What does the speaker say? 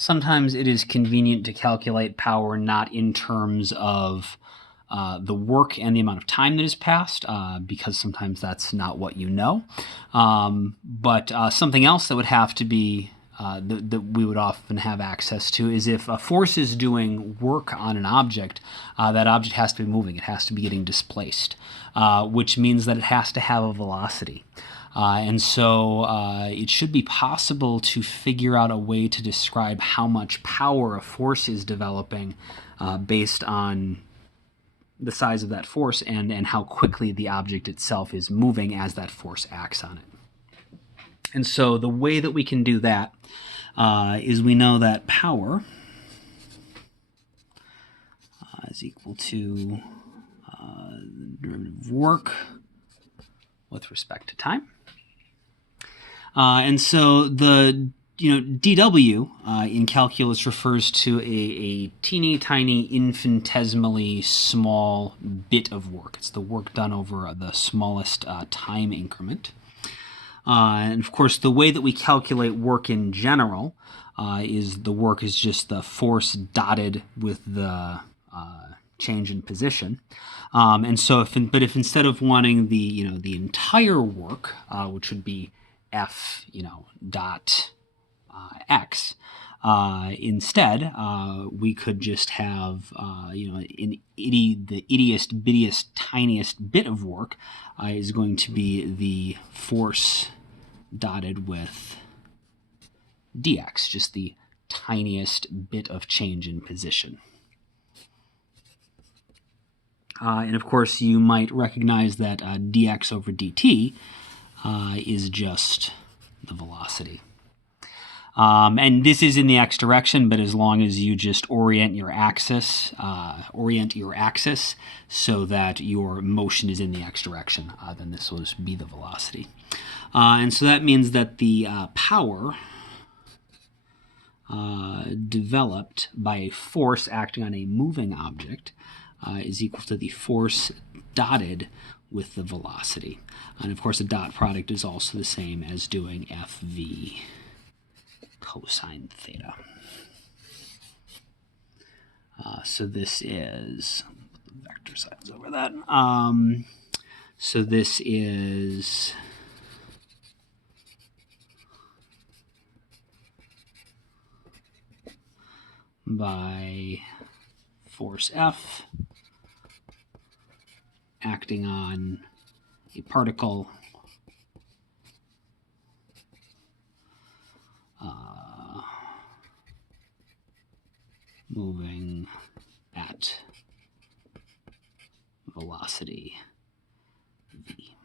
Sometimes it is convenient to calculate power not in terms of the work and the amount of time that has passed, because sometimes that's not what you know. But something else that would have to be that we would often have access to is if a force is doing work on an object, that object has to be moving. It has to be getting displaced, which means that it has to have a velocity. And so it should be possible to figure out a way to describe how much power a force is developing based on the size of that force and how quickly the object itself is moving as that force acts on it. And so the way that we can do that is we know that power is equal to the derivative of work with respect to time. And so the dW in calculus refers to a teeny tiny infinitesimally small bit of work. It's the work done over the smallest time increment. And of course, the way that we calculate work in general is the work is just the force dotted with the change in position. And so, if instead of wanting the entire work, which would be F dot x, instead we could just have the ittiest bittiest tiniest bit of work is going to be the force dotted with dx, just the tiniest bit of change in position. And of course you might recognize that dx over dt is just the velocity. And this is in the x direction, but as long as you just orient your axis so that your motion is in the x direction, then this will just be the velocity. And so that means that the power developed by a force acting on a moving object is equal to the force dotted with the velocity. And of course, a dot product is also the same as doing FV cosine theta. So this is, put the vector signs over that. So this is by force F acting on a particle moving at velocity v.